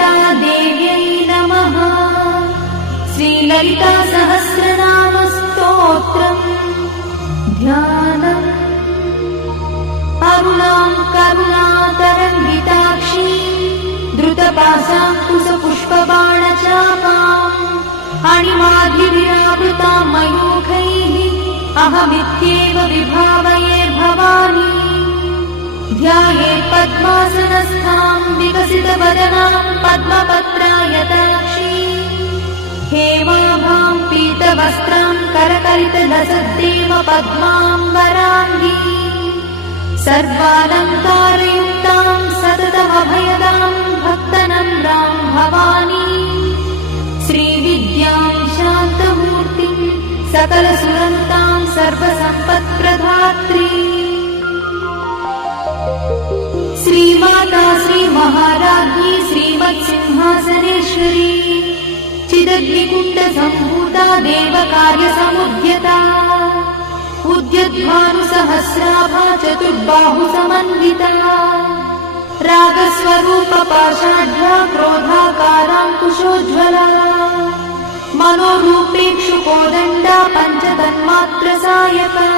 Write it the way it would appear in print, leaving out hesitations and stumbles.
श्रीललिता देव्यै नमः। श्रीललिता सहस्रनाम स्तोत्रम् ध्यानम्। अरुणां करुणातरङ्गिताक्षी द्रुतपाशाङ्कुशपुष्पबाणचापाम् अणिमाधिविरावृतां मयूखैः अहमित्येव विभावये भवानी। ध्यायेत् पद्मासनस्थां विकसितवदनां पद्मपत्रायताक्षी हेमाभां पीतवस्त्रां करकलितलसद्देव पद्माम्बराङ्गी सर्वालङ्कारयुक्तां सततमभयदां भक्तनम्रां भवानी। श्रीविद्यां शान्तमूर्तिं सकलसुरन्तां सर्वसम्पत्प्रदात्री श्रीमाता श्रीमहाराज्ञी श्रीमत्सिंहासनेश्वरी चिदग्निकुण्डसम्भूता देवकार्यसमुद्यता उद्यद्भानुसहस्राभा चतुर्बाहुसमन्विता रागस्वरूपपाषाढ्या क्रोधाकाराङ्कुशोज्ज्वला मनोरूपेक्षुकोदण्डा पञ्चतन्मात्रसायका